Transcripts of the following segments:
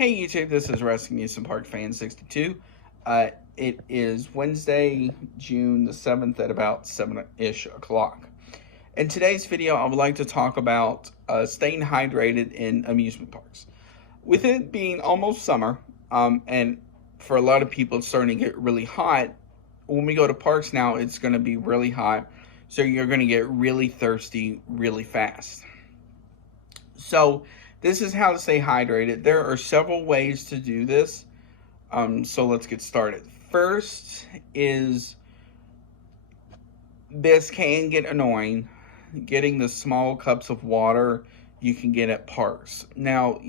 Hey YouTube, this is Wrestling Amusement Park Fan 62. It is Wednesday, June the 7th at about 7-ish o'clock. In today's video, I would like to talk about staying hydrated in amusement parks. With it being almost summer, and for a lot of people it's starting to get really hot, when we go to parks now, it's going to be really hot, so you're going to get really thirsty really fast. So this is how to stay hydrated. There are several ways to do this. So let's get started. First is, this can get annoying, getting the small cups of water you can get at parks. Now,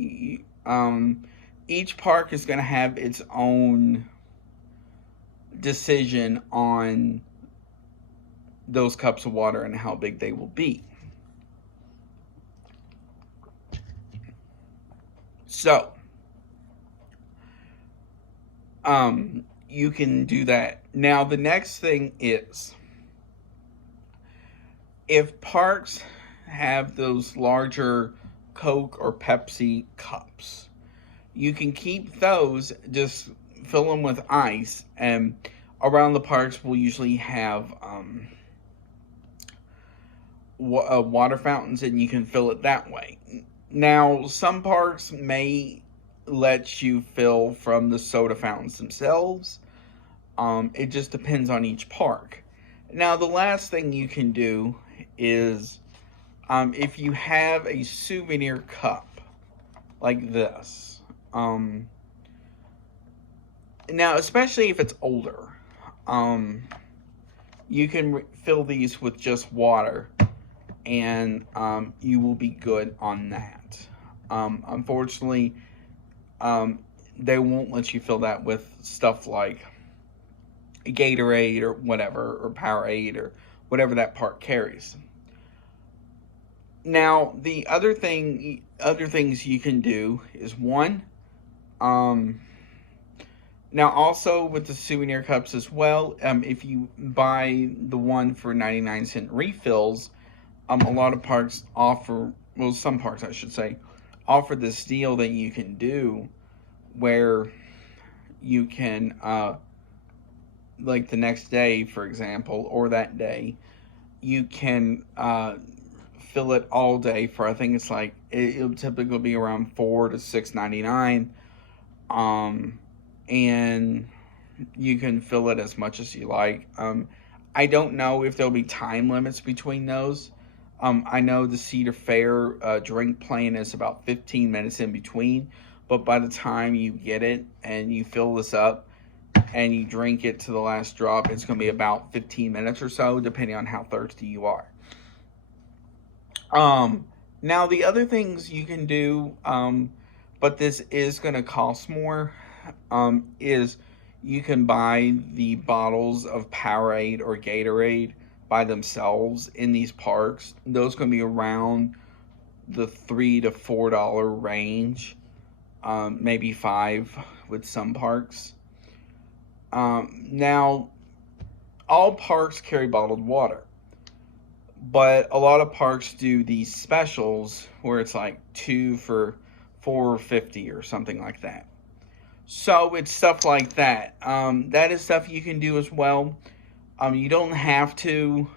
each park is going to have its own decision on those cups of water and how big they will be. So, you can do that. Now, the next thing is, if parks have those larger Coke or Pepsi cups, you can keep those, just fill them with ice, and around the parks we'll usually have water fountains, and you can fill it that way. Now, some parks may let you fill from the soda fountains themselves. It just depends on each park. Now, the last thing you can do is, if you have a souvenir cup like this, now, especially if it's older, you can fill these with just water, and you will be good on that. Unfortunately, they won't let you fill that with stuff like Gatorade or whatever, or Powerade or whatever that park carries. Now, the other things you can do is, one, now also with the souvenir cups as well, if you buy the one for 99-cent refills, a lot of parks offer, well, some parks I should say, offer this deal that you can do where you can, like the next day, for example, or that day, you can fill it all day for, I think it's like, it'll typically be around $4 to $6.99, and you can fill it as much as you like. I don't know if there'll be time limits between those. I know the Cedar Fair drink plan is about 15 minutes in between, but by the time you get it and you fill this up and you drink it to the last drop, it's going to be about 15 minutes or so, depending on how thirsty you are. Now, the other things you can do, but this is going to cost more, is you can buy the bottles of Powerade or Gatorade by themselves in these parks. Those going to be around the $3 to $4 range, maybe $5 with some parks. Now, all parks carry bottled water, but a lot of parks do these specials where it's like 2 for $4.50 or something like that. So it's stuff like that. That is stuff you can do as well. You don't have to.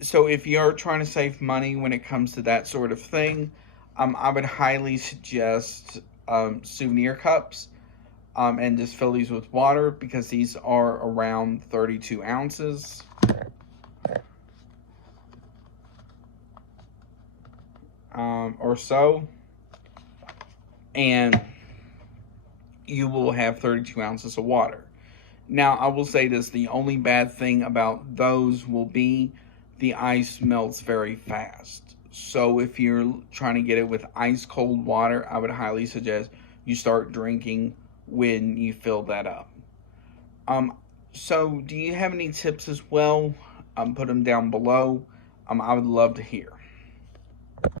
So if you're trying to save money when it comes to that sort of thing, I would highly suggest souvenir cups, and just fill these with water, because these are around 32 ounces. Or so. And you will have 32 ounces of water. Now, I will say this, the only bad thing about those will be the ice melts very fast. So if you're trying to get it with ice cold water, I would highly suggest you start drinking when you fill that up. So do you have any tips as well? Put them down below. I would love to hear.